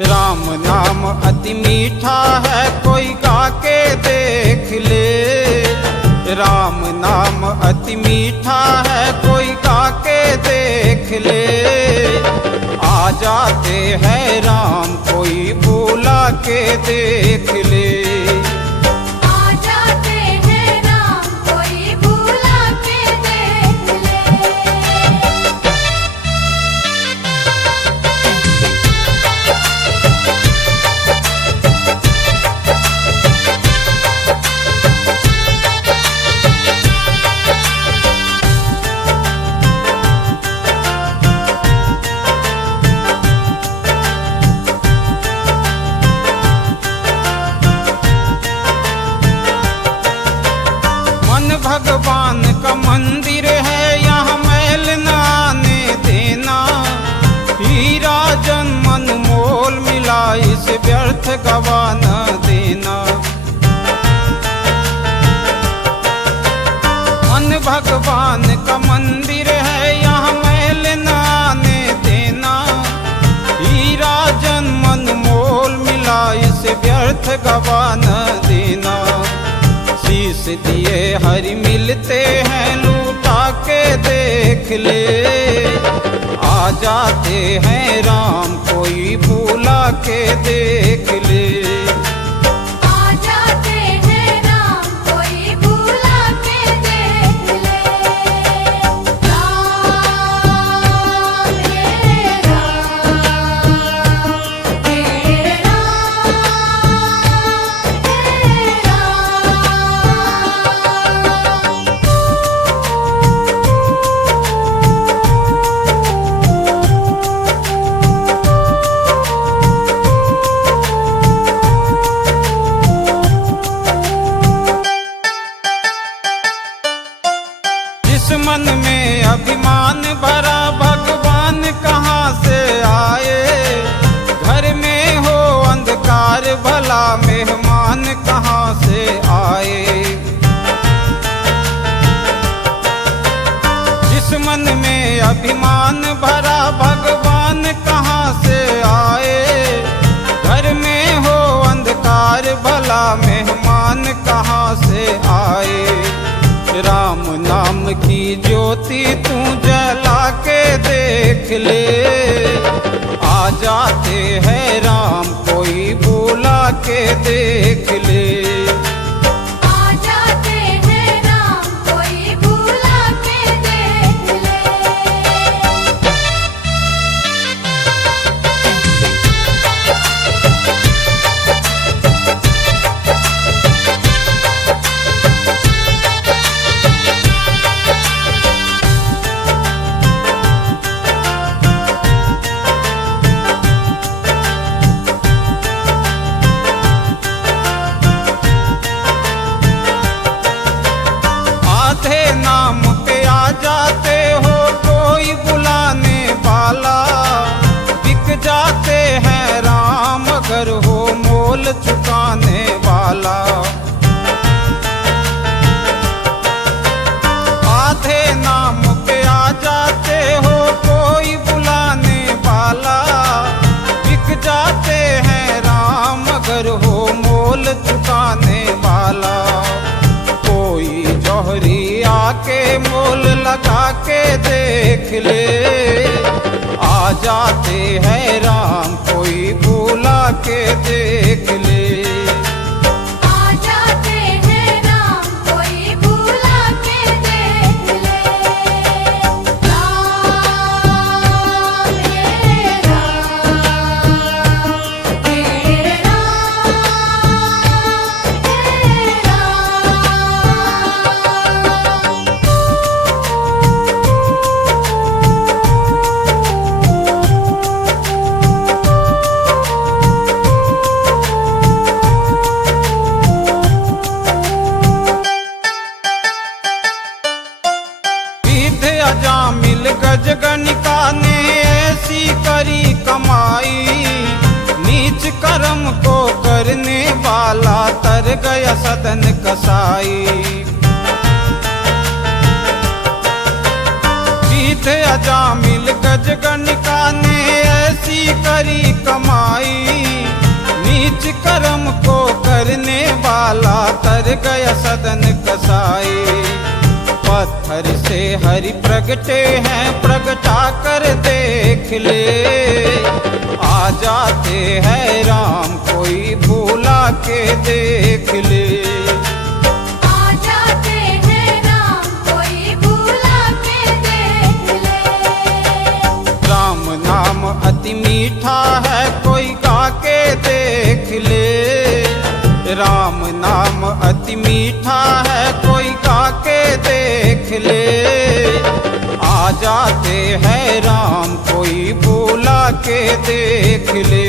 राम नाम अति मीठा है, कोई गा के देख ले। राम नाम अति मीठा है, कोई गा के देख ले। आ जाते हैं राम, कोई बुला के देख ले। आ जाते हैं राम, कोई बुला के देख ले। भगवान का मंदिर है, यहाँ मैल न आने देना। हीरा जन्मन मोल मिला, इसे व्यर्थ गवा न देना। मन भगवान का मंदिर है, यहाँ मैल न आने देना। हीरा जन्मन मोल मिला, इसे व्यर्थ गवा न देना। शीश दिए हरि मिलते हैं, लूटा के देख ले। आ जाते हैं राम, कोई भूला के देख ले। आ जाते हैं राम, कोई भूला के देख ले। राम हे राम, हे राम, हे राम। जिस मन में अभिमान भरा, भगवान कहाँ से आए। घर में हो अंधकार, भला मेहमान कहाँ से आए। जिस मन में अभिमान भरा, भगवान कहाँ से आए। घर में हो अंधकार, भला मेहमान कहाँ से आए। राम नाम की ज्योति तू जला के देख ले। आ जाते हैं राम, कोई बुला के देख ले। आ जाते हैं राम, कोई भूला के देख ले। आधे नाम पे आ जाते हो, कोई बुलाने वाला। बिक जाते हैं राम, अगर हो मोल चुकाने वाला। आधे नाम पे आ जाते हो, कोई बुलाने वाला। बिक जाते हैं राम, अगर हो मोल चुकाने वाला। कोई जौहरी आके मोल लगा के देख ले। आ जाते हैं राम, कोई भूला के देख ले। आ जाते हैं राम, कोई भूला के देख ले। राम हे राम, हे राम, हे राम। अजामिल गजगनिका ने ऐसी करी कमाई। नीच कर्म को करने वाला, तर गया सदन कसाई। जीत अजामिल गजगनिका ने ऐसी बड़ी करी कमाई, नीच कर्म को करने वाला तर गया सदन कसाई। पत्थर से हरि प्रगटे हैं, प्रगटा कर देख ले, आ जाते हैं राम कोई भूला के देख ले। आ जाते हैं राम कोई भूला के देख ले। राम नाम अति मीठा है कोई गा के देख ले, राम नाम अति मीठा है कोई गा के देख ले। आ जाते हैं राम कोई भूला के देख ले।